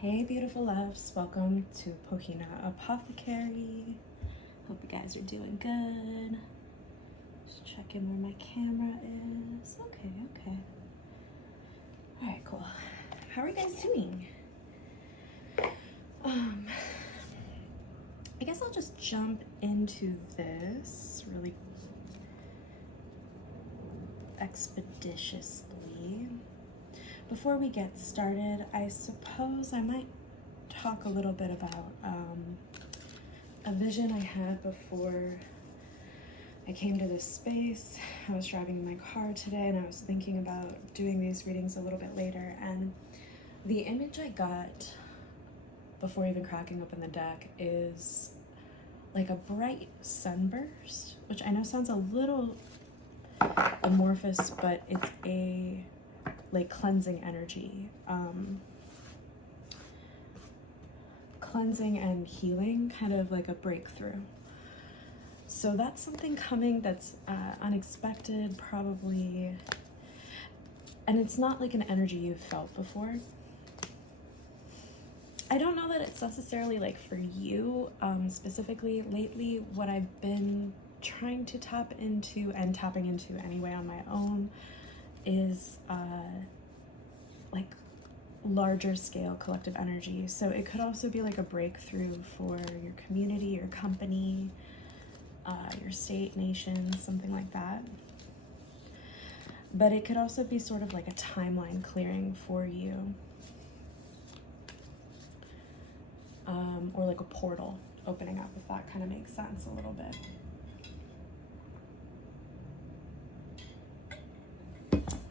Hey beautiful loves, welcome to Pohina Apothecary. Hope you guys are doing good. Just checking where my camera is. Okay. Alright, cool. How are you guys doing? I guess I'll just jump into this really expeditiously. Before we get started, I suppose I might talk a little bit about a vision I had before I came to this space. I was driving in my car today and I was thinking about doing these readings a little bit later, and the image I got before even cracking open the deck is like a bright sunburst, which I know sounds a little amorphous, but it's a like cleansing energy, cleansing and healing, kind of like a breakthrough. So that's something coming that's unexpected, probably, and it's not like an energy you've felt before. I don't know that it's necessarily like for you specifically. Lately, what I've been trying to tap into and tapping into anyway on my own is like larger scale collective energy. So it could also be like a breakthrough for your community, your company, your state, nation, something like that. But it could also be sort of like a timeline clearing for you, or like a portal opening up, if that kind of makes sense a little bit.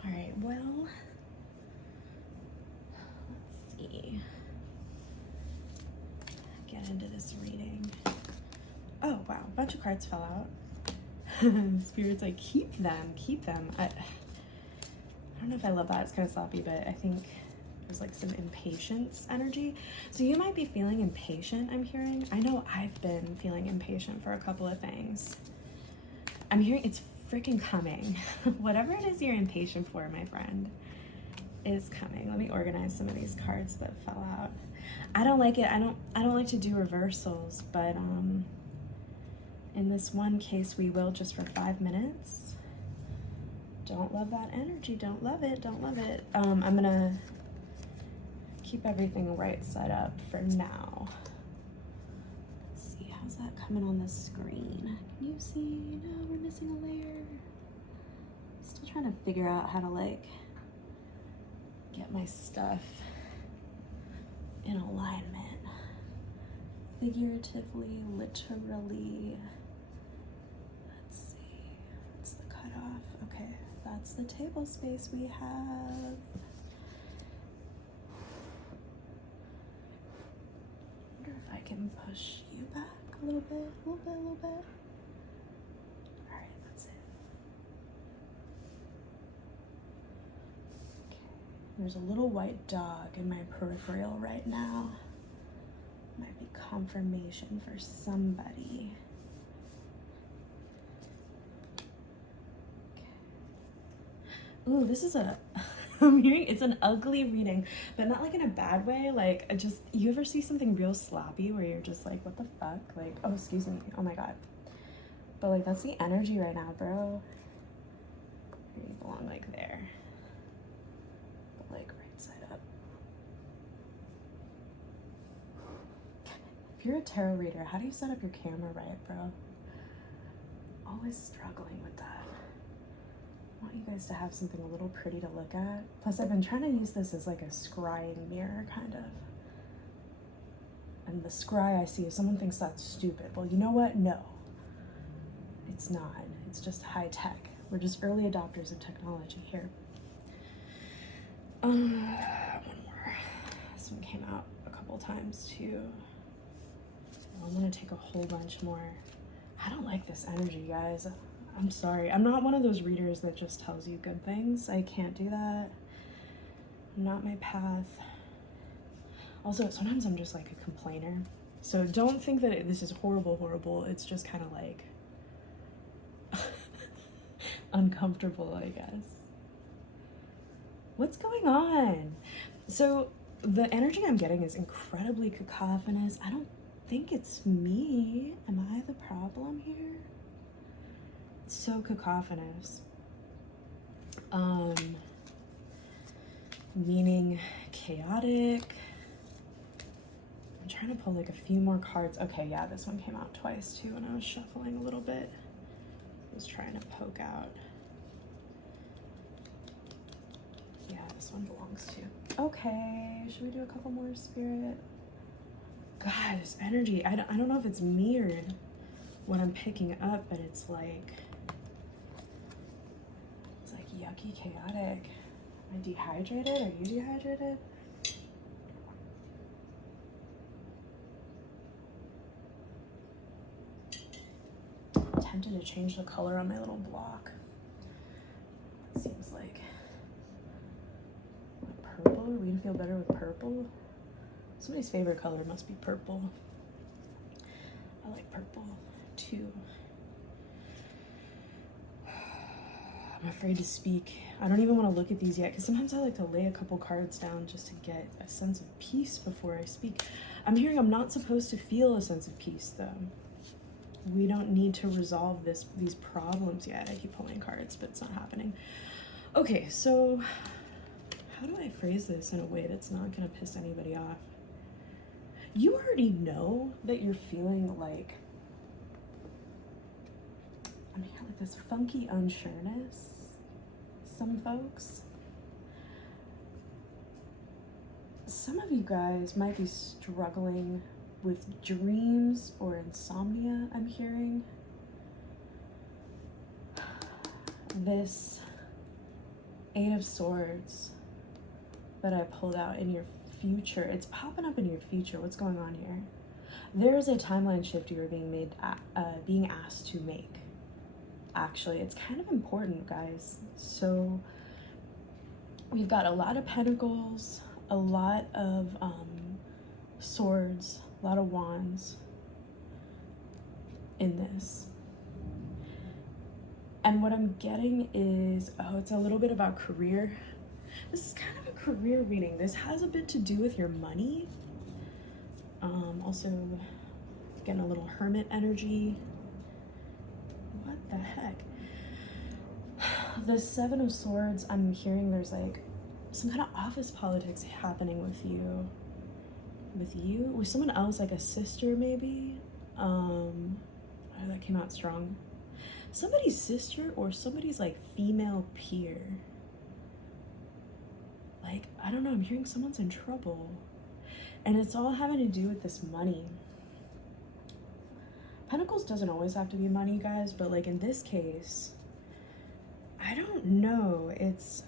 All right, well, let's see. Get into this reading. Oh, wow, a bunch of cards fell out. Spirit's like, keep them. I don't know if I love that. It's kind of sloppy, but I think there's like some impatience energy. So you might be feeling impatient, I'm hearing. I know I've been feeling impatient for a couple of things. I'm hearing it's freaking coming. Whatever it is you're impatient for, my friend, is coming. Let me organize some of these cards that fell out. I don't like it. I don't like to do reversals, but in this one case we will, just for 5 minutes. Don't love that energy. Don't love it. I'm gonna keep everything right side up for now. Let's see, how's that coming on the screen? Can you see? No, we're missing a layer. Still trying to figure out how to like get my stuff in alignment. Figuratively, literally. Let's see, what's the cutoff? Okay, that's the table space we have. I wonder if I can push you back a little bit. All right, that's it. Okay, there's a little white dog in my peripheral right now. Might be confirmation for somebody. Okay. Ooh, this is I'm hearing it's an ugly reading, but not like in a bad way. Like, you ever see something real sloppy where you're just like, what the fuck? Like, oh, excuse me. Oh my God. But like, that's the energy right now, bro. You belong like there. But like right side up. If you're a tarot reader, how do you set up your camera right, bro? Always struggling with that. I want you guys to have something a little pretty to look at. Plus, I've been trying to use this as like a scrying mirror, kind of. And the scry I see, if someone thinks that's stupid, well, you know what? No, it's not. It's just high tech. We're just early adopters of technology here. One more. This one came out a couple times too. I'm gonna take a whole bunch more. I don't like this energy, guys. I'm sorry. I'm not one of those readers that just tells you good things. I can't do that. Not my path. Also, sometimes I'm just like a complainer. So don't think that this is horrible. It's just kind of like uncomfortable, I guess. What's going on? So The energy I'm getting is incredibly cacophonous. I don't think it's me. Am I the problem here? It's so cacophonous. Meaning chaotic. I'm trying to pull like a few more cards. Okay, yeah, this one came out twice too when I was shuffling a little bit. I was trying to poke out. Yeah, this one belongs to. Okay, should we do a couple more, Spirit? God, this energy. I don't know if it's mirrored what I'm picking up, but it's like yucky, chaotic. Am I dehydrated? Are you dehydrated? I'm tempted to change the color on my little block. It seems like purple. Are we gonna feel better with purple? Somebody's favorite color must be purple. I like purple too. I'm afraid to speak. I don't even want to look at these yet because sometimes I like to lay a couple cards down just to get a sense of peace before I speak. I'm hearing I'm not supposed to feel a sense of peace though. We don't need to resolve these problems yet. I keep pulling cards, but it's not happening. Okay, so how do I phrase this in a way that's not going to piss anybody off? You already know that you're feeling like, I mean, like this funky unsureness. Some folks. Some of you guys might be struggling with dreams or insomnia, I'm hearing. This Eight of Swords that I pulled out in your future, it's popping up in your future. What's going on here? There's a timeline shift you are being asked to make. Actually, it's kind of important, guys. So we've got a lot of pentacles, a lot of swords, a lot of wands in this. And what I'm getting is, it's a little bit about career. This is kind of a career reading. This has a bit to do with your money. Also getting a little hermit energy. What the heck? The Seven of Swords, I'm hearing there's like some kind of office politics happening with you. With someone else, like a sister maybe. Oh, that came out strong. Somebody's sister or somebody's like female peer. Like, I don't know, I'm hearing someone's in trouble. And it's all having to do with this money. Pentacles doesn't always have to be money, guys, but like in this case, I don't know. It's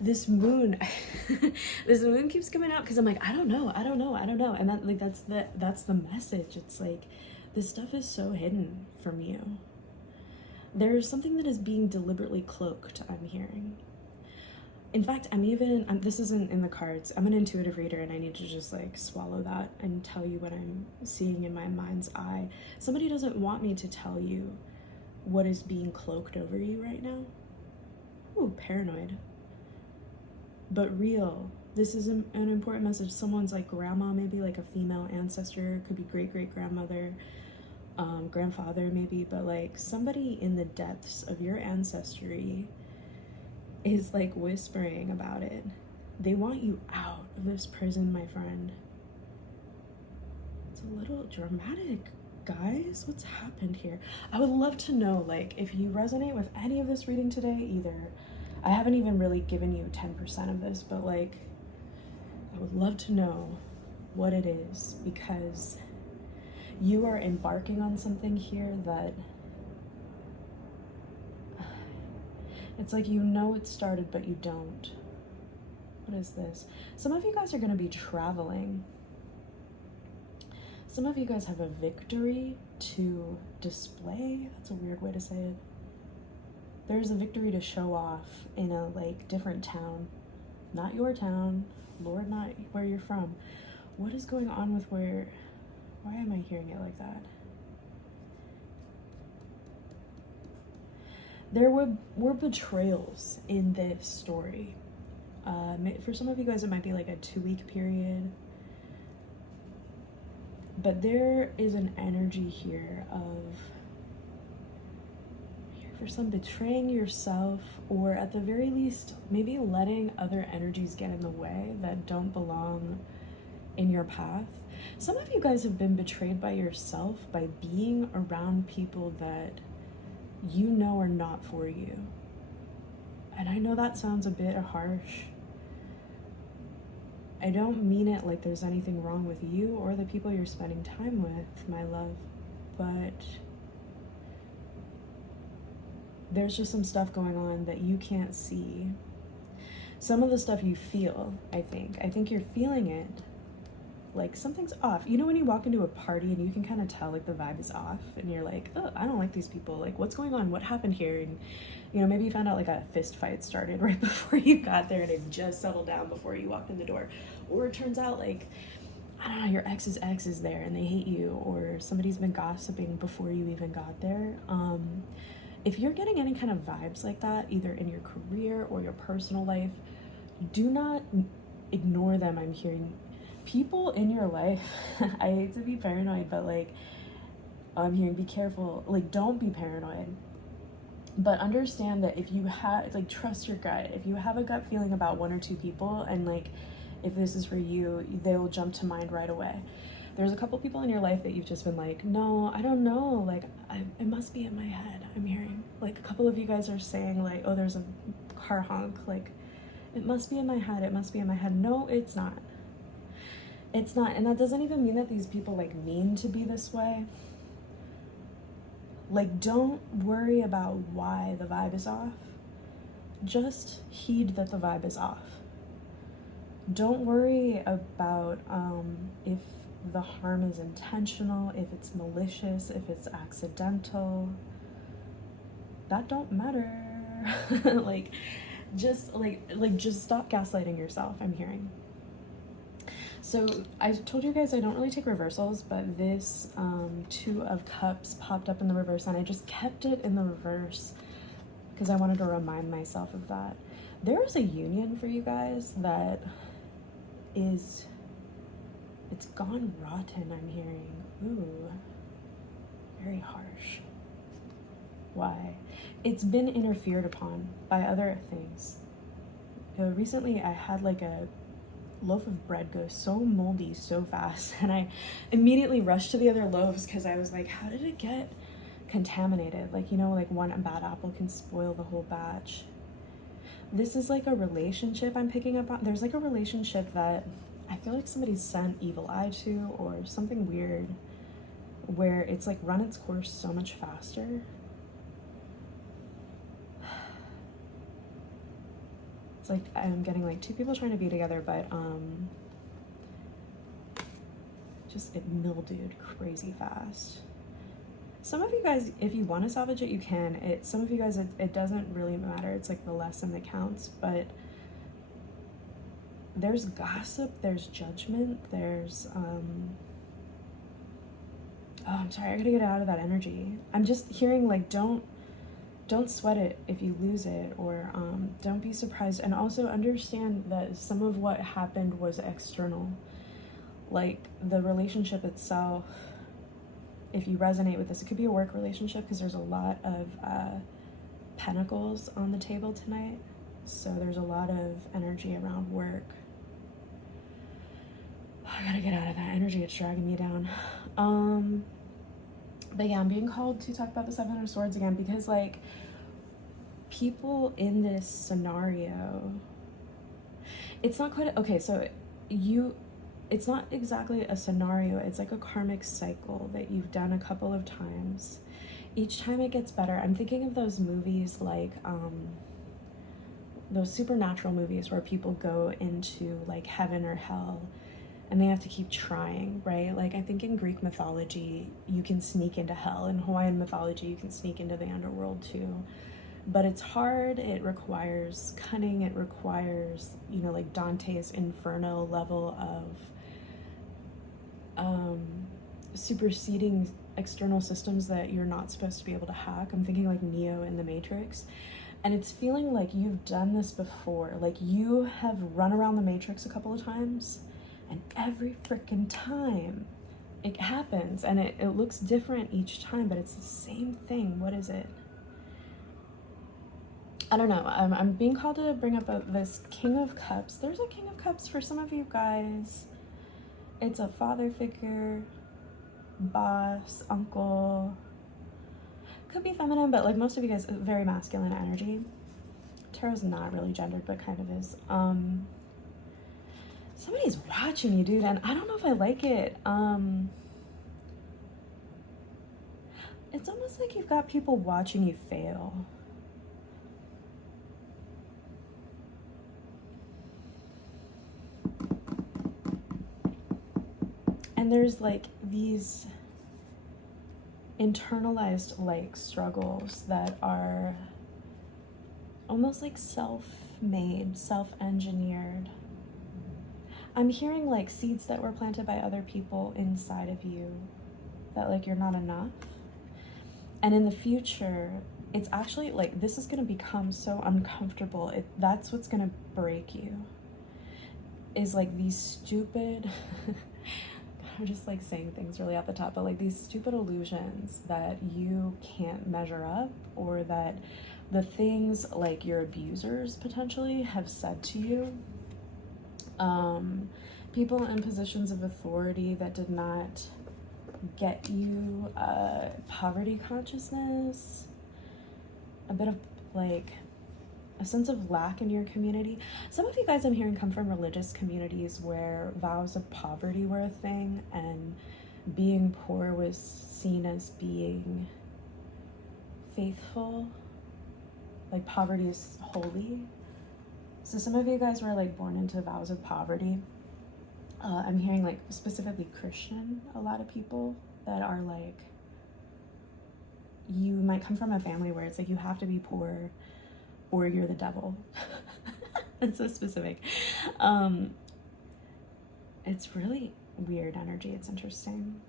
this moon. This moon keeps coming out because I'm like, I don't know, and that like that's the message. It's like this stuff is so hidden from you. There's something that is being deliberately cloaked, I'm hearing. In fact, this isn't in the cards. I'm an intuitive reader and I need to just like swallow that and tell you what I'm seeing in my mind's eye. Somebody doesn't want me to tell you what is being cloaked over you right now. Ooh, paranoid. But real. This is an important message. Someone's like grandma, maybe like a female ancestor, could be great-great-grandmother, grandfather maybe, but like somebody in the depths of your ancestry is like whispering about it. They want you out of this prison, my friend. It's a little dramatic, guys. What's happened here? I would love to know, like, if you resonate with any of this reading today, either I haven't even really given you 10% of this, but like, I would love to know what it is, because you are embarking on something here that it's like you know it started, but you don't. What is this? Some of you guys are going to be traveling. Some of you guys have a victory to display. That's a weird way to say it. There's a victory to show off in a like different town. Not your town. Lord, not where you're from. What is going on with where... Why am I hearing it like that? There were betrayals in this story. For some of you guys, it might be like a 2-week period. But there is an energy here of, for some, betraying yourself, or at the very least, maybe letting other energies get in the way that don't belong in your path. Some of you guys have been betrayed by yourself by being around people that you know are not for you. And I know that sounds a bit harsh. I don't mean it like there's anything wrong with you or the people you're spending time with, my love, but there's just some stuff going on that you can't see. Some of the stuff you feel, I think you're feeling it, like something's off. You know when you walk into a party and you can kind of tell like the vibe is off, and you're like, oh, I don't like these people, like what's going on, what happened here? And you know, maybe you found out like a fist fight started right before you got there and it just settled down before you walked in the door. Or it turns out like, I don't know, your ex's ex is there and they hate you, or somebody's been gossiping before you even got there. If you're getting any kind of vibes like that, either in your career or your personal life, do not ignore them. I'm hearing people in your life, I hate to be paranoid, but like, I'm hearing be careful, like don't be paranoid. But understand that if you have, like, trust your gut. If you have a gut feeling about 1 or 2 people, and like, if this is for you, they will jump to mind right away. There's a couple people in your life that you've just been like, no, I don't know, like, it must be in my head. I'm hearing, like, a couple of you guys are saying like, oh, there's a car honk, like, it must be in my head, it must be in my head. No, it's not. It's not. And that doesn't even mean that these people like mean to be this way. Like, don't worry about why the vibe is off. Just heed that the vibe is off. Don't worry about if the harm is intentional, if it's malicious, if it's accidental. That don't matter. like just stop gaslighting yourself, I'm hearing. So I told you guys I don't really take reversals, but this 2 of Cups popped up in the reverse, and I just kept it in the reverse because I wanted to remind myself of that. There is a union for you guys that is, it's gone rotten, I'm hearing. Ooh, very harsh. Why? It's been interfered upon by other things. Recently I had like a loaf of bread go so moldy so fast, and I immediately rushed to the other loaves because I was like, how did it get contaminated? Like, you know, like one bad apple can spoil the whole batch. This is like a relationship I'm picking up on. There's like a relationship that I feel like somebody sent evil eye to, or something weird, where it's like run its course so much faster. It's like I'm getting like 2 people trying to be together, but just it mildewed crazy fast. Some of you guys, if you want to salvage it, you can. Some of you guys, it doesn't really matter. It's like the lesson that counts. But there's gossip, there's judgment, there's oh, I'm sorry, I gotta get out of that energy. I'm just hearing like, don't sweat it if you lose it, or don't be surprised. And also understand that some of what happened was external. Like the relationship itself, if you resonate with this, it could be a work relationship because there's a lot of pentacles on the table tonight. So there's a lot of energy around work. I gotta get out of that energy, it's dragging me down. But yeah, I'm being called to talk about the 7 of Swords again because like people in this scenario, it's not quite, okay, so it's not exactly a scenario, it's like a karmic cycle that you've done a couple of times. Each time it gets better. I'm thinking of those movies like those supernatural movies where people go into like heaven or hell and they have to keep trying, right? Like I think in Greek mythology you can sneak into hell. In Hawaiian mythology you can sneak into the underworld too. But it's hard, it requires cunning, it requires, you know, like Dante's Inferno level of superseding external systems that you're not supposed to be able to hack. I'm thinking like Neo in the Matrix. And it's feeling like you've done this before. Like you have run around the matrix a couple of times, and every freaking time it happens, and it looks different each time, but it's the same thing. What is it? I don't know. I'm being called to bring up this King of Cups. There's a King of Cups for some of you guys. It's a father figure, boss, uncle. Could be feminine, but like most of you guys, very masculine energy. Tarot's not really gendered, but kind of is. Somebody's watching you, dude, and I don't know if I like it. It's almost like you've got people watching you fail. And there's like these internalized like struggles that are almost like self-made, self-engineered. I'm hearing like seeds that were planted by other people inside of you, that like you're not enough. And in the future, it's actually like this is going to become so uncomfortable. That's what's going to break you, is like these stupid I'm just like saying things really at the top, but like these stupid illusions that you can't measure up, or that the things like your abusers potentially have said to you, people in positions of authority that did not get you poverty consciousness, a bit of like a sense of lack in your community. Some of you guys I'm hearing come from religious communities where vows of poverty were a thing, and being poor was seen as being faithful. Like poverty is holy. So some of you guys were like born into vows of poverty. I'm hearing like specifically Christian, a lot of people that are like, you might come from a family where it's like you have to be poor or you're the devil. It's so specific. It's really weird energy. It's interesting.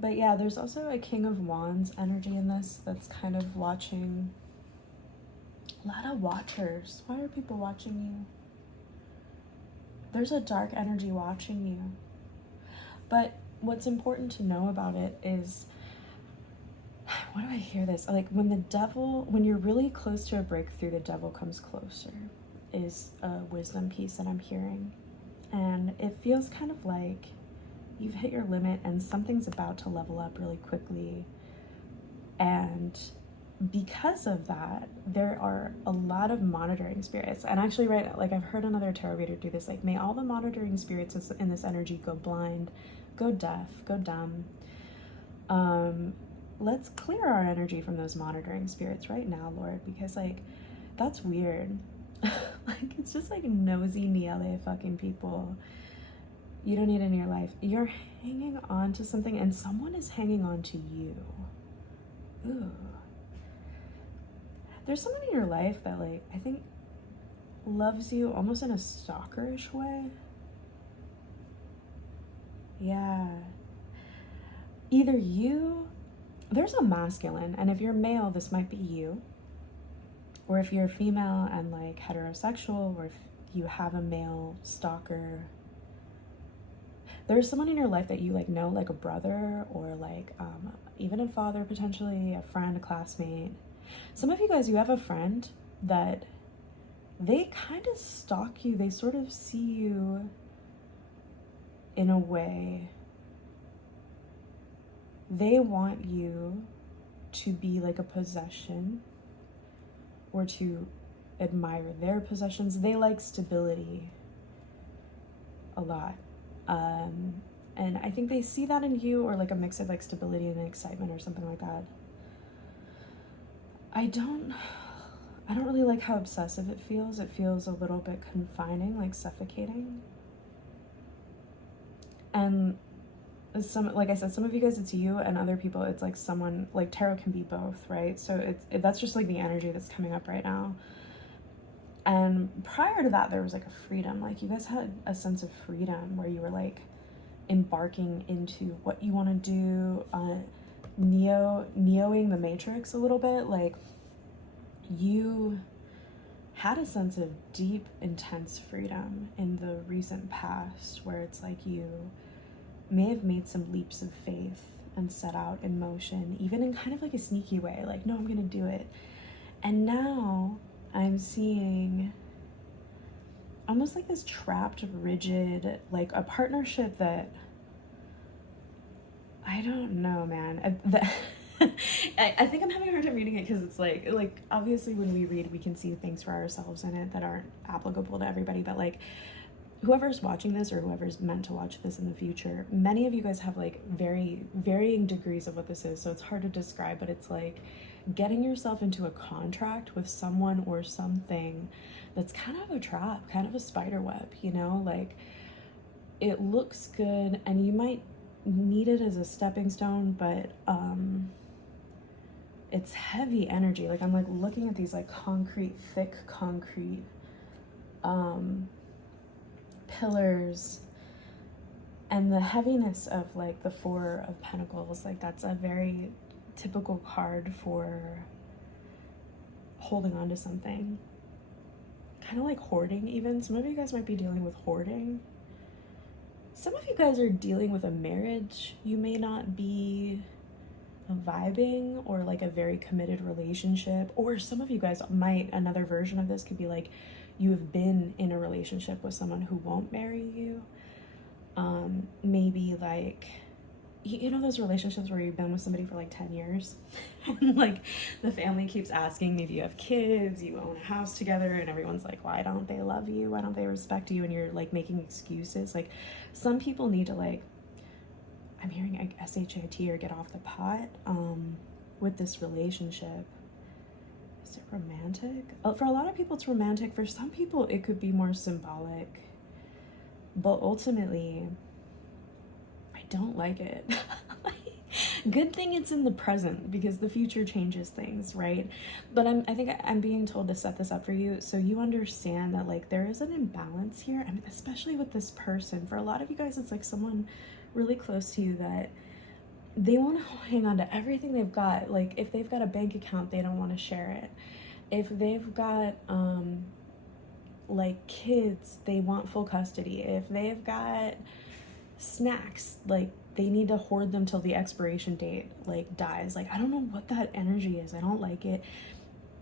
But yeah, there's also a King of Wands energy in this that's kind of watching. A lot of watchers. Why are people watching you? There's a dark energy watching you. But what's important to know about it is, why do I hear this? Like when you're really close to a breakthrough, the devil comes closer, is a wisdom piece that I'm hearing. And it feels kind of like you've hit your limit and something's about to level up really quickly. And because of that, there are a lot of monitoring spirits. And actually, right, like I've heard another tarot reader do this, like, may all the monitoring spirits in this energy go blind, go deaf, go dumb. Let's clear our energy from those monitoring spirits right now, Lord, because like that's weird. Like it's just like nosy Niele fucking people. You don't need in your life. You're hanging on to something, and someone is hanging on to you. Ooh. There's someone in your life that like I think loves you almost in a stalkerish way. Yeah. Either there's a masculine, and if you're male, this might be you. Or if you're female and like heterosexual, or if you have a male stalker, there's someone in your life that you like know, like a brother, or like even a father, potentially a friend, a classmate. Some of you guys, you have a friend that they kind of stalk you. They sort of see you in a way. They want you to be like a possession, or to admire their possessions. They like stability a lot. And I think they see that in you, or like a mix of like stability and excitement or something like that. I don't really like how obsessive it feels. It feels a little bit confining, like suffocating. And like I said, some of you guys it's you, and other people it's like someone, like tarot can be both, right? So that's just like the energy that's coming up right now. And prior to that, there was like a freedom. Like you guys had a sense of freedom where you were like embarking into what you want to do. neoing the Matrix a little bit. Like, you had a sense of deep, intense freedom in the recent past, where it's like you may have made some leaps of faith and set out in motion, even in kind of like a sneaky way, like, no, I'm gonna do it. And now I'm seeing almost like this trapped, rigid, like a partnership that, I don't know, man. I think I'm having a hard time reading it because it's like obviously when we read, we can see things for ourselves in it that aren't applicable to everybody, but like, whoever's watching this or whoever's meant to watch this in the future, many of you guys have like very varying degrees of what this is, so it's hard to describe, but it's like getting yourself into a contract with someone or something that's kind of a trap, kind of a spider web, you know? Like, it looks good and you might need it as a stepping stone, but it's heavy energy. Like, I'm like looking at these like thick concrete pillars, and the heaviness of like the Four of Pentacles, like that's a very typical card for holding on to something, kind of like hoarding. Even some of you guys might be dealing with hoarding. Some of you guys are dealing with a marriage you may not be vibing, or like a very committed relationship, or some of you guys might, another version of this could be like you have been in a relationship with someone who won't marry you. Maybe like, you know those relationships where you've been with somebody for like 10 years and like the family keeps asking, maybe you have kids, you own a house together, and everyone's like, why don't they love you, why don't they respect you, and you're like making excuses. Like, some people need to, like, I'm hearing like SHIT or get off the pot with this relationship. Is it romantic? For a lot of people it's romantic. For some people it could be more symbolic, but ultimately I don't like it. Good thing it's in the present, because the future changes things, right? But I think I'm being told to set this up for you so you understand that like there is an imbalance here. I mean, especially with this person. For a lot of you guys, it's like someone really close to you that they want to hang on to everything they've got. Like, if they've got a bank account, they don't want to share it. If they've got like kids, they want full custody. If they've got snacks, like they need to hoard them till the expiration date like dies. Like, I don't know what that energy is. I don't like it.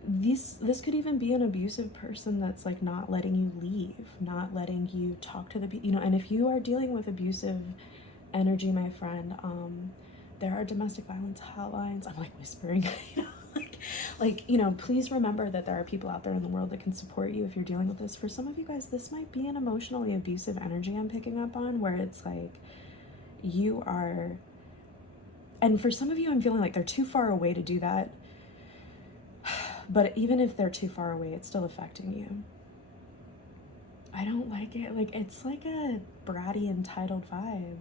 This could even be an abusive person that's like not letting you leave, not letting you talk to the people, you know. And if you are dealing with abusive energy, my friend, there are domestic violence hotlines. I'm like whispering, you know, like, you know, please remember that there are people out there in the world that can support you if you're dealing with this. For some of you guys, this might be an emotionally abusive energy I'm picking up on, where it's like you are, and for some of you I'm feeling like they're too far away to do that, but even if they're too far away, it's still affecting you. I don't like it. Like, it's like a bratty, entitled vibe.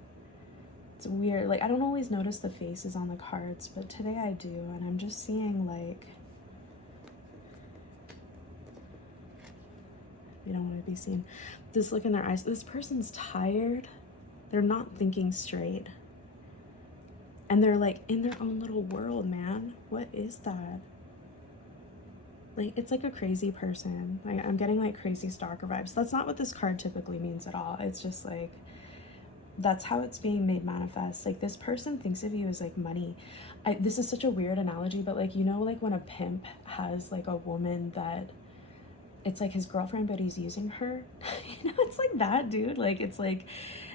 It's weird. Like, I don't always notice the faces on the cards, but today I do, and I'm just seeing like, you don't want to be seen. This look in their eyes. This person's tired. They're not thinking straight. And they're like in their own little world, man. What is that? Like, it's like a crazy person. Like, I'm getting like crazy stalker vibes. That's not what this card typically means at all. It's just like, that's how it's being made manifest. Like, this person thinks of you as like money. This is such a weird analogy, but like, you know, like when a pimp has like a woman that it's like his girlfriend, but he's using her. You know, it's like that, dude. Like, it's like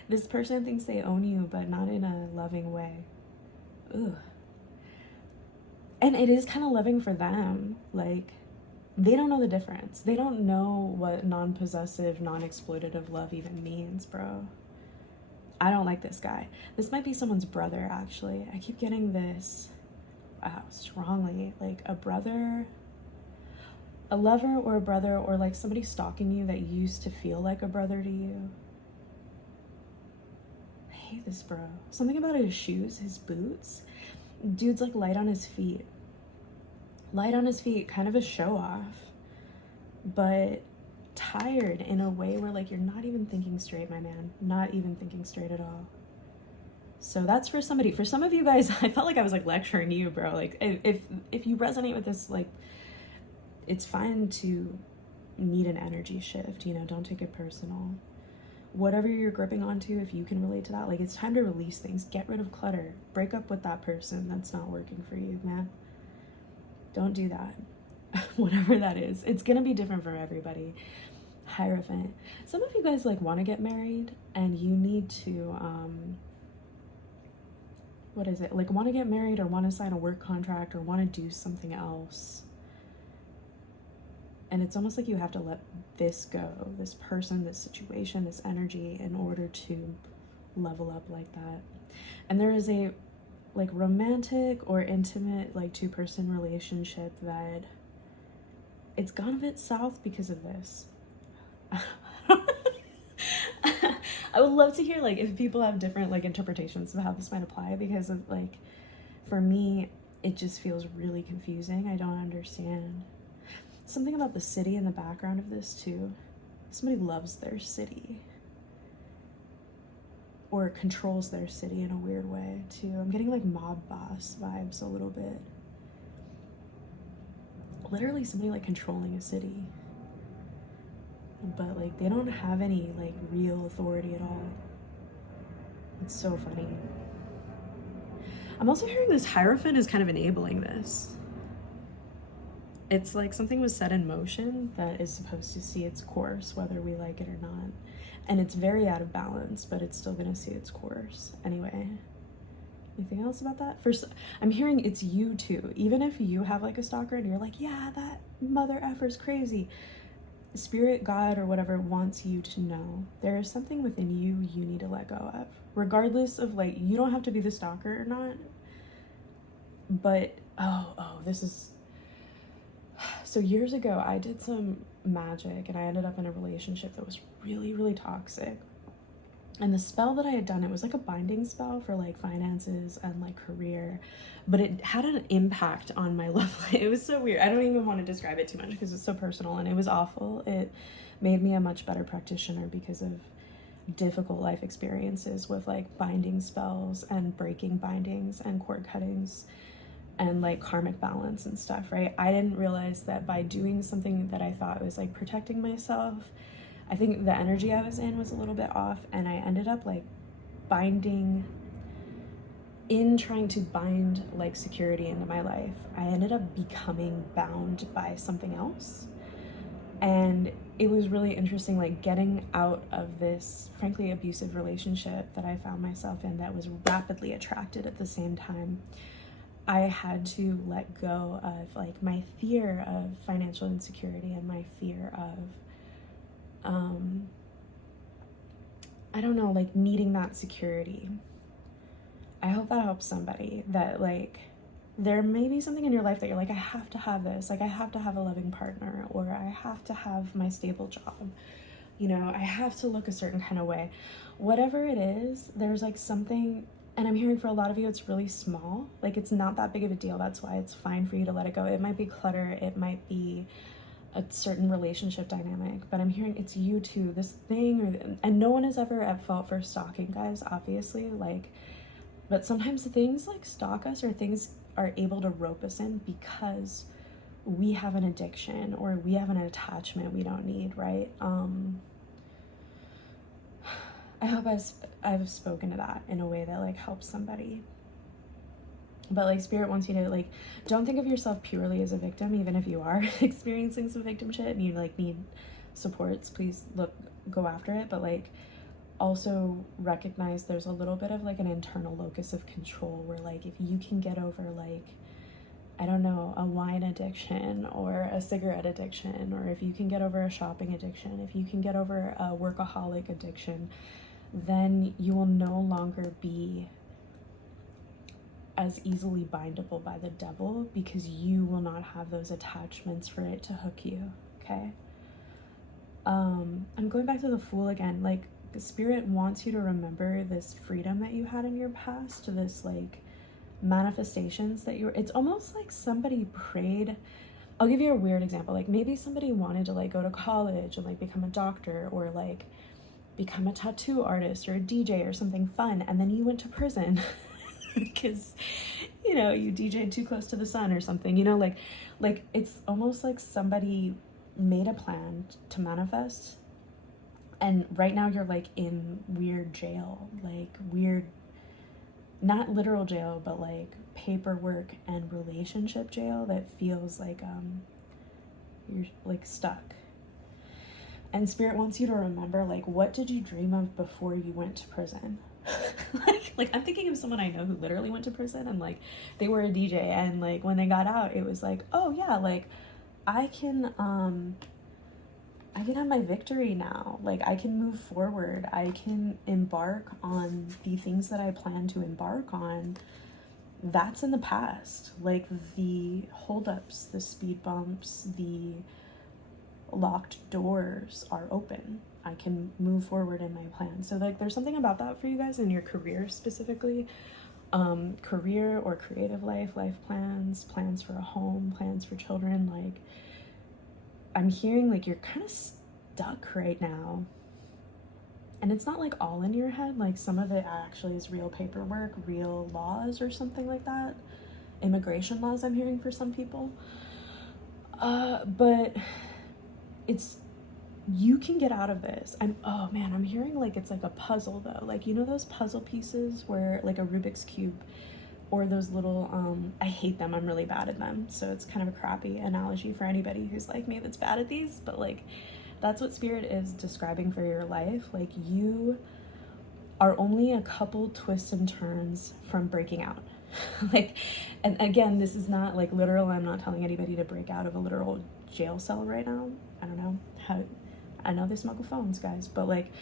this person thinks they own you, but not in a loving way. Ugh. And it is kind of loving for them. Like, they don't know the difference. They don't know what non-possessive, non-exploitative love even means, bro. I don't like this guy. This might be someone's brother, actually. I keep getting this, wow, strongly. Like a brother, a lover or a brother, or like somebody stalking you that used to feel like a brother to you. I hate this bro. Something about his shoes, his boots. Dude's like light on his feet. Light on his feet, kind of a show off, but tired in a way where like you're not even thinking straight, my man. Not even thinking straight at all. So that's for somebody. For some of you guys, I felt like I was like lecturing you, bro. Like if you resonate with this, like it's fine to need an energy shift, you know, don't take it personal. Whatever you're gripping onto, if you can relate to that, like it's time to release things. Get rid of clutter. Break up with that person that's not working for you, man. Don't do that. Whatever that is. It's gonna be different for everybody. Hierophant. Some of you guys like want to get married and you need to what is it? Like want to get married or want to sign a work contract or want to do something else. And it's almost like you have to let this go, this person, this situation, this energy, in order to level up like that. And there is a like romantic or intimate like two-person relationship that it's gone a bit south because of this. I would love to hear like if people have different like interpretations of how this might apply, because of, like for me it just feels really confusing. I don't understand. Something about the city in the background of this too. Somebody loves their city or controls their city in a weird way too. I'm getting like mob boss vibes a little bit. Literally somebody like controlling a city, but like they don't have any like real authority at all. It's so funny. I'm also hearing this Hierophant is kind of enabling this. It's like something was set in motion that is supposed to see its course, whether we like it or not. And it's very out of balance, but it's still gonna see its course. Anyway, anything else about that? First, I'm hearing it's you too. Even if you have like a stalker and you're like, yeah, that mother effer's crazy. Spirit, God, or whatever wants you to know there is something within you need to let go of. Regardless of like, you don't have to be the stalker or not. But, this is... So years ago, I did some magic and I ended up in a relationship that was really, really toxic. And the spell that I had done, it was like a binding spell for like finances and like career, but it had an impact on my love life. It was so weird. I don't even want to describe it too much because it's so personal and it was awful. It made me a much better practitioner because of difficult life experiences with like binding spells and breaking bindings and cord cuttings and like karmic balance and stuff, right? I didn't realize that by doing something that I thought was like protecting myself, I think the energy I was in was a little bit off, and I ended up like trying to bind like security into my life. I ended up becoming bound by something else. And it was really interesting, like getting out of this frankly abusive relationship that I found myself in that was rapidly attracted at the same time. I had to let go of like my fear of financial insecurity and my fear of I don't know, like needing that security. I hope that helps somebody, that like there may be something in your life that you're like, I have to have this, like I have to have a loving partner, or I have to have my stable job, you know, I have to look a certain kind of way. Whatever it is, there's like something, and I'm hearing for a lot of you it's really small, like it's not that big of a deal. That's why it's fine for you to let it go. It might be clutter, it might be a certain relationship dynamic, but I'm hearing it's you too, this thing, and no one is ever at fault for stalking, guys, obviously, like, but sometimes things like stalk us or things are able to rope us in because we have an addiction or we have an attachment we don't need, right? I hope I've spoken to that in a way that like helps somebody. But like Spirit wants you to like, don't think of yourself purely as a victim, even if you are experiencing some victim shit and you like need supports, please go after it. But like also recognize there's a little bit of like an internal locus of control where like if you can get over like, I don't know, a wine addiction or a cigarette addiction, or if you can get over a shopping addiction, if you can get over a workaholic addiction, then you will no longer be as easily bindable by the devil because you will not have those attachments for it to hook you, okay? I'm going back to the Fool again. Like, Spirit wants you to remember this freedom that you had in your past, this like manifestations that it's almost like somebody prayed. I'll give you a weird example. Like maybe somebody wanted to like go to college and like become a doctor or like become a tattoo artist or a DJ or something fun, and then you went to prison because, you know, you DJ'd too close to the sun or something, you know, like it's almost like somebody made a plan to manifest, and right now you're like in weird jail, like weird, not literal jail, but like paperwork and relationship jail that feels like you're like stuck. And Spirit wants you to remember, like, what did you dream of before you went to prison? like I'm thinking of someone I know who literally went to prison, and like they were a DJ, and like when they got out, it was like, oh yeah, like I can have my victory now. Like I can move forward. I can embark on the things that I plan to embark on. That's in the past. Like the holdups, the speed bumps, the locked doors are open. I can move forward in my plan. So like there's something about that for you guys in your career specifically. Career or creative life plans, plans for a home, plans for children. Like I'm hearing like you're kind of stuck right now. And it's not like all in your head, like some of it actually is real paperwork, real laws or something like that. Immigration laws, I'm hearing for some people. But it's, you can get out of this. Oh man, I'm hearing like it's like a puzzle though. Like, you know those puzzle pieces where like a Rubik's Cube or those little, I hate them, I'm really bad at them. So it's kind of a crappy analogy for anybody who's like me that's bad at these, but like, that's what Spirit is describing for your life. Like you are only a couple twists and turns from breaking out. Like, and again, this is not like literal. I'm not telling anybody to break out of a literal jail cell right now. I don't know how, I know they smuggle phones, guys, but like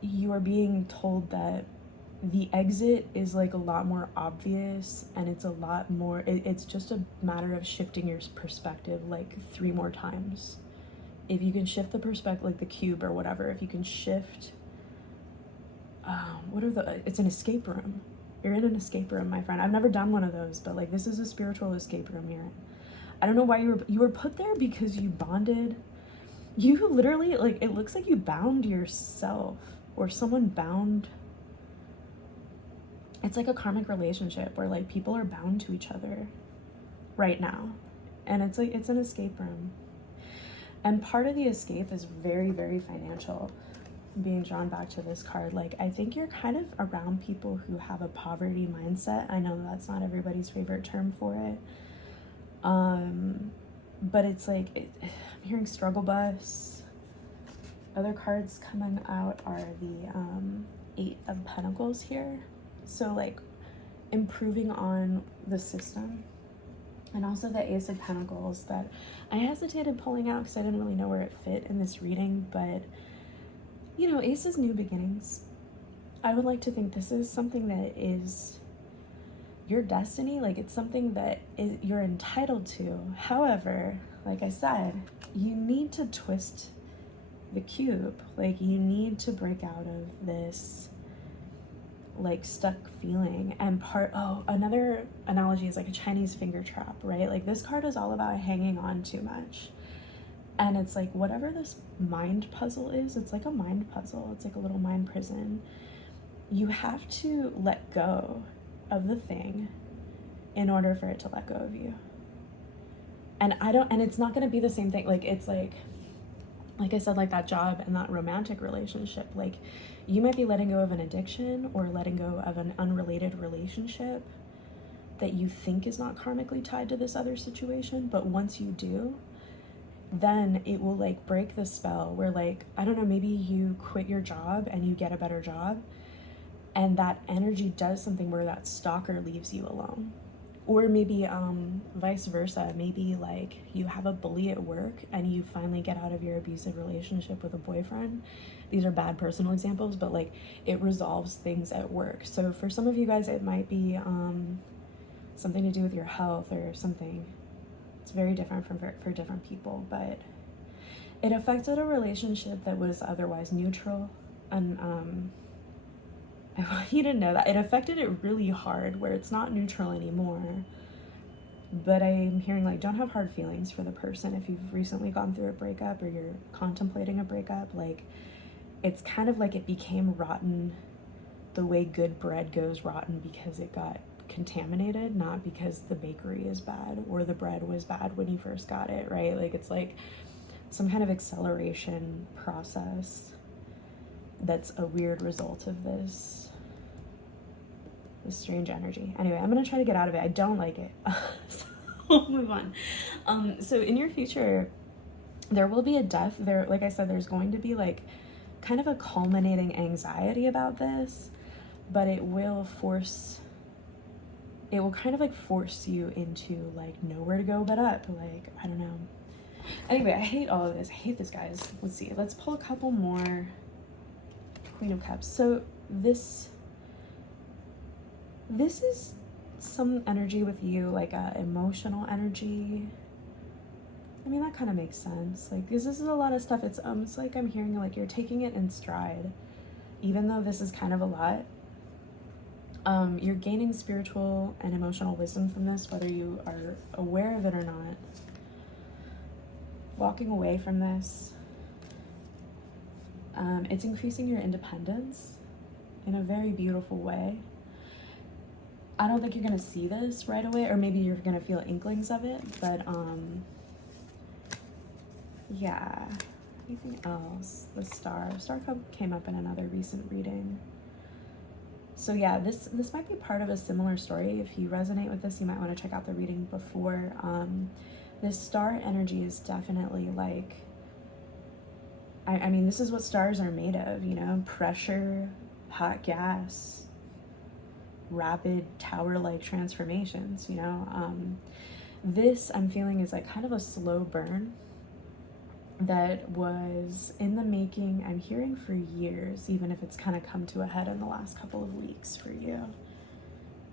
you are being told that the exit is like a lot more obvious, and it's a lot more, it's just a matter of shifting your perspective like 3 more times. If you can shift the perspective, like the cube or whatever, if you can shift, it's an escape room. You're in an escape room, my friend. I've never done one of those, but like this is a spiritual escape room you're in. I don't know why you were put there because you bonded. You literally, like, it looks like you bound yourself, or someone bound. It's like a karmic relationship where like people are bound to each other right now. And it's like, it's an escape room. And part of the escape is very, very financial. Being drawn back to this card, like I think you're kind of around people who have a poverty mindset. I know that's not everybody's favorite term for it. But it's like, I'm hearing struggle bus. Other cards coming out are the 8 of Pentacles here. So like improving on the system. And also the Ace of Pentacles that I hesitated pulling out because I didn't really know where it fit in this reading. But, you know, Ace is new beginnings. I would like to think this is something that is your destiny. Like it's something that you're entitled to. However, like I said, you need to twist the cube. Like you need to break out of this like stuck feeling. And another analogy is like a Chinese finger trap, right? Like this card is all about hanging on too much. And it's like whatever this mind puzzle is, it's like a mind puzzle. It's like a little mind prison. You have to let go of the thing in order for it to let go of you. And it's not going to be the same thing. Like it's like I said, like that job and that romantic relationship, like you might be letting go of an addiction or letting go of an unrelated relationship that you think is not karmically tied to this other situation. But once you do, then it will like break the spell where like, I don't know, maybe you quit your job and you get a better job, and that energy does something where that stalker leaves you alone. Or maybe vice versa. Maybe like you have a bully at work and you finally get out of your abusive relationship with a boyfriend. These are bad personal examples, but like it resolves things at work. So for some of you guys, it might be something to do with your health or something. It's very different for different people, but it affected a relationship that was otherwise neutral. And I want you to know that it affected it really hard where it's not neutral anymore. But I'm hearing like, don't have hard feelings for the person if you've recently gone through a breakup or you're contemplating a breakup. Like it's kind of like it became rotten the way good bread goes rotten because it got contaminated, not because the bakery is bad or the bread was bad when you first got it, right? Like it's like some kind of acceleration process that's a weird result of this strange energy. Anyway, I'm gonna try to get out of it. I don't like it. So we'll move on. So in your future, there will be a death. There, like I said, there's going to be like kind of a culminating anxiety about this, but it will kind of like force you into like nowhere to go but up. Like, I don't know. Anyway, I hate all of this. I hate this, guys. Let's see. Let's pull a couple more. Queen of Cups. So this is some energy with you, like emotional energy. I mean, that kind of makes sense. Like, this is a lot of stuff. It's like I'm hearing like you're taking it in stride, even though this is kind of a lot. You're gaining spiritual and emotional wisdom from this, whether you are aware of it or not. Walking away from this, it's increasing your independence in a very beautiful way. I don't think you're gonna see this right away, or maybe you're gonna feel inklings of it, but yeah. Anything else? The Star card came up in another recent reading. So yeah, this might be part of a similar story. If you resonate with this, you might want to check out the reading before. This star energy is definitely like, I mean, this is what stars are made of, you know, pressure, hot gas, rapid tower-like transformations, you know. This I'm feeling is like kind of a slow burn that was in the making, I'm hearing, for years, even if it's kind of come to a head in the last couple of weeks for you,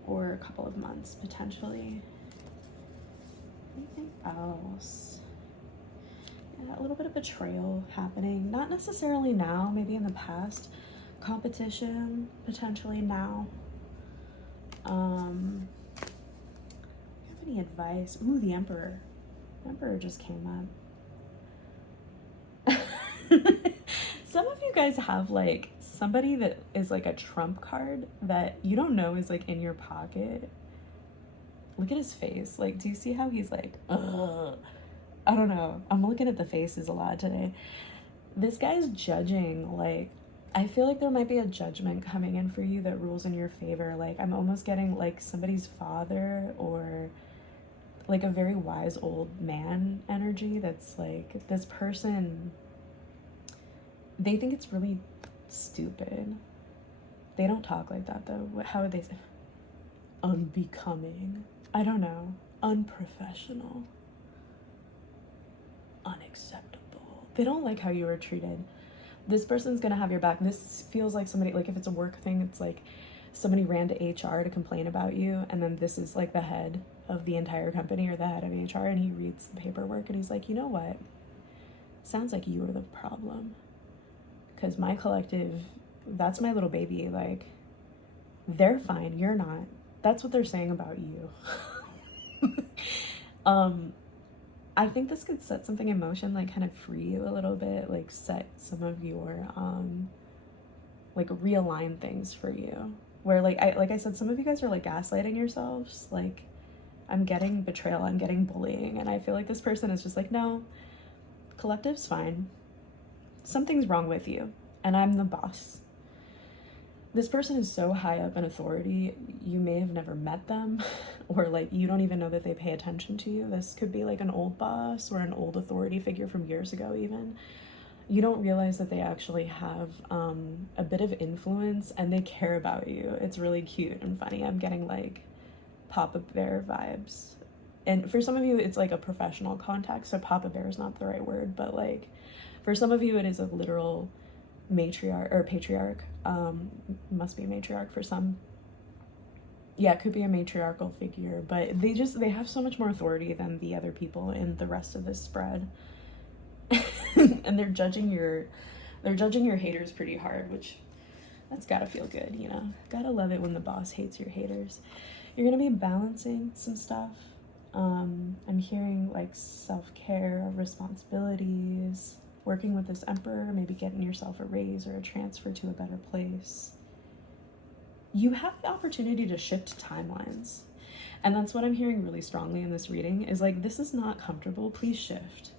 or a couple of months potentially. Anything else? Yeah, a little bit of betrayal happening, not necessarily now, maybe in the past. Competition potentially now. Do you have any advice? Ooh, the Emperor. The Emperor just came up. Some of you guys have like somebody that is like a trump card that you don't know is like in your pocket. Look at his face. Like, do you see how he's like, ugh? I don't know. I'm looking at the faces a lot today. This guy's judging. Like, I feel like there might be a judgment coming in for you that rules in your favor. Like, I'm almost getting like somebody's father or like a very wise old man energy that's like, this person, they think it's really stupid. They don't talk like that though. How would they say? Unbecoming. I don't know. Unprofessional. Unacceptable. They don't like how you were treated. This person's gonna have your back. This feels like somebody, like if it's a work thing, it's like somebody ran to HR to complain about you, and then this is like the head of the entire company or the head of HR, and he reads the paperwork and he's like, you know what? Sounds like you were the problem. Because my collective, that's my little baby. Like, they're fine, you're not. That's what they're saying about you. I think this could set something in motion, like kind of free you a little bit, like set some of your, like realign things for you. Where like I said, some of you guys are like gaslighting yourselves. Like, I'm getting betrayal, I'm getting bullying, and I feel like this person is just like, no, collective's fine. Something's wrong with you, and I'm the boss. This person is so high up in authority, you may have never met them, or like you don't even know that they pay attention to you. This could be like an old boss or an old authority figure from years ago even. You don't realize that they actually have a bit of influence and they care about you. It's really cute and funny. I'm getting like Papa Bear vibes. And for some of you, it's like a professional context, so Papa Bear is not the right word, but like for some of you, it is a literal matriarch or patriarch. Must be a matriarch for some. Yeah, it could be a matriarchal figure, but they have so much more authority than the other people in the rest of this spread. And they're judging your haters pretty hard, which that's gotta feel good, you know. Gotta love it when the boss hates your haters. You're gonna be balancing some stuff. I'm hearing like self-care, responsibilities, working with this emperor, maybe getting yourself a raise or a transfer to a better place, you have the opportunity to shift timelines. And that's what I'm hearing really strongly in this reading, is like, this is not comfortable, please shift.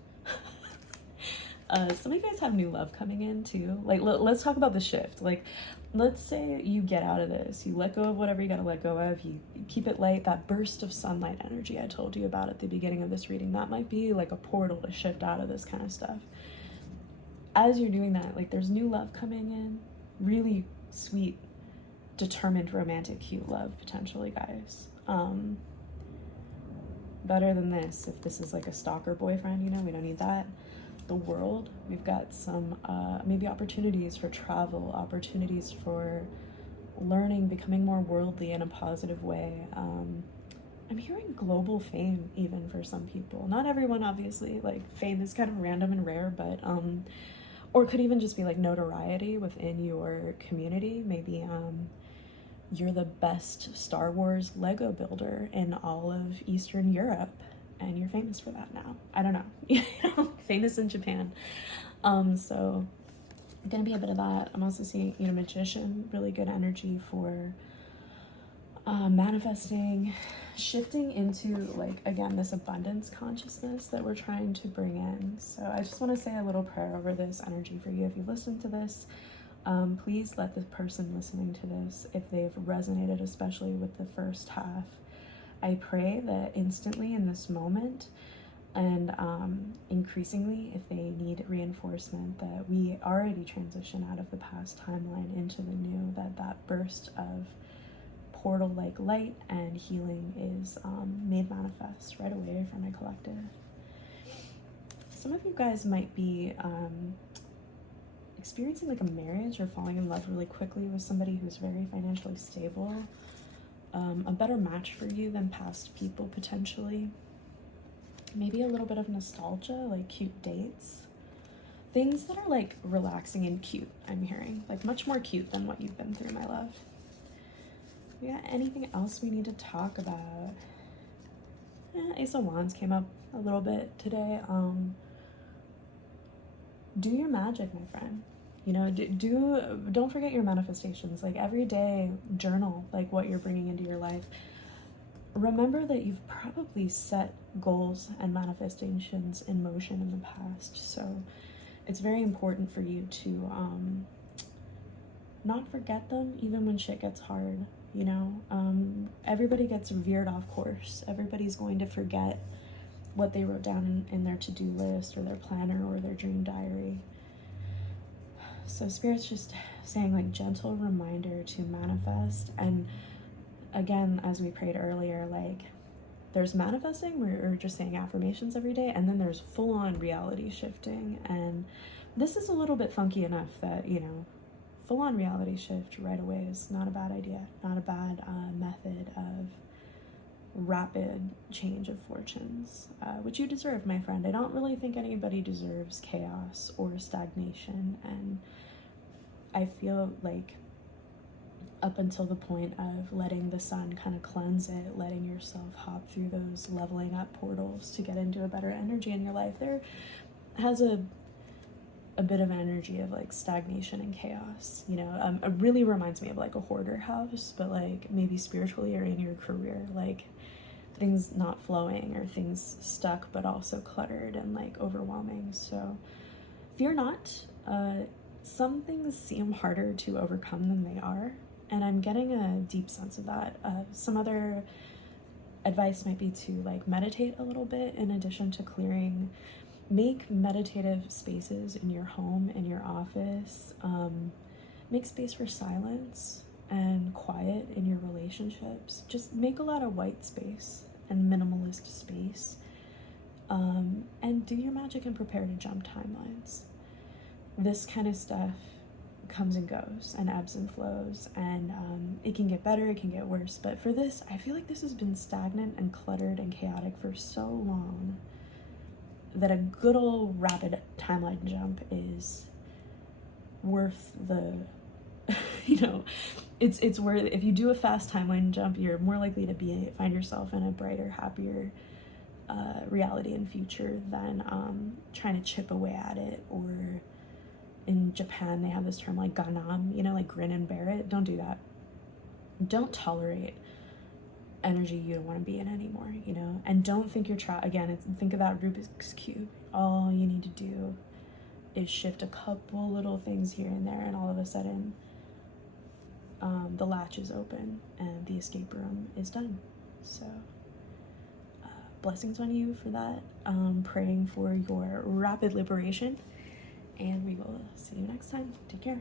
Some of you guys have new love coming in too. Like, let's talk about the shift. Like, let's say you get out of this, you let go of whatever you gotta let go of, you keep it light. That burst of sunlight energy I told you about at the beginning of this reading, that might be like a portal to shift out of this kind of stuff. As you're doing that, like, there's new love coming in, really sweet, determined, romantic, cute love, potentially, guys. Better than this, if this is like a stalker boyfriend, you know, we don't need that. The world, we've got some maybe opportunities for travel, opportunities for learning, becoming more worldly in a positive way. I'm hearing global fame even for some people. Not everyone, obviously, like fame is kind of random and rare, but or it could even just be like notoriety within your community. Maybe you're the best Star Wars Lego builder in all of Eastern Europe, and you're famous for that now. I don't know. You know, famous in Japan. So gonna be a bit of that. I'm also seeing, you know, magician, really good energy for manifesting, shifting into, like, again, this abundance consciousness that we're trying to bring in. So I just want to say a little prayer over this energy for you. If you listen to this, please let the person listening to this, if they've resonated especially with the first half, I pray that instantly in this moment, and increasingly if they need reinforcement, that we already transition out of the past timeline into the new, that burst of portal-like light and healing is made manifest right away for my collective. Some of you guys might be experiencing like a marriage or falling in love really quickly with somebody who's very financially stable. A better match for you than past people, potentially. Maybe a little bit of nostalgia, like cute dates. Things that are like relaxing and cute, I'm hearing. Like much more cute than what you've been through, my love. We got anything else we need to talk about? Ace of Wands came up a little bit today. Do your magic, my friend. You know, don't forget your manifestations. Like every day, journal like what you're bringing into your life. Remember that you've probably set goals and manifestations in motion in the past. So it's very important for you to not forget them even when shit gets hard. You know, everybody gets veered off course. Everybody's going to forget what they wrote down in their to-do list or their planner or their dream diary. So Spirit's just saying, like, gentle reminder to manifest. And again, as we prayed earlier, like, there's manifesting where you're just saying affirmations every day, and then there's full-on reality shifting. And this is a little bit funky enough that, you know, full-on reality shift right away is not a bad idea, not a bad method of rapid change of fortunes, which you deserve, my friend. I don't really think anybody deserves chaos or stagnation, and I feel like up until the point of letting the sun kind of cleanse it, letting yourself hop through those leveling up portals to get into a better energy in your life, there has a bit of an energy of like stagnation and chaos, you know. It really reminds me of like a hoarder house, but like maybe spiritually or in your career, like things not flowing or things stuck but also cluttered and like overwhelming. So fear not. Some things seem harder to overcome than they are, and I'm getting a deep sense of that. Some other advice might be to like meditate a little bit in addition to clearing. Make meditative spaces in your home, in your office. Make space for silence and quiet in your relationships. Just make a lot of white space and minimalist space. And do your magic and prepare to jump timelines. This kind of stuff comes and goes and ebbs and flows, and it can get better, it can get worse. But for this, I feel like this has been stagnant and cluttered and chaotic for so long that a good old rapid timeline jump is worth the, you know, it's worth, if you do a fast timeline jump, you're more likely to find yourself in a brighter, happier, reality and future than trying to chip away at it. Or in Japan, they have this term like ganam, you know, like grin and bear it. Don't do that. Don't tolerate energy you don't want to be in anymore, you know? And don't think you're again, think of that Rubik's Cube. All you need to do is shift a couple little things here and there, and all of a sudden, the latch is open and the escape room is done. So, blessings on you for that. Praying for your rapid liberation, and we will see you next time. Take care.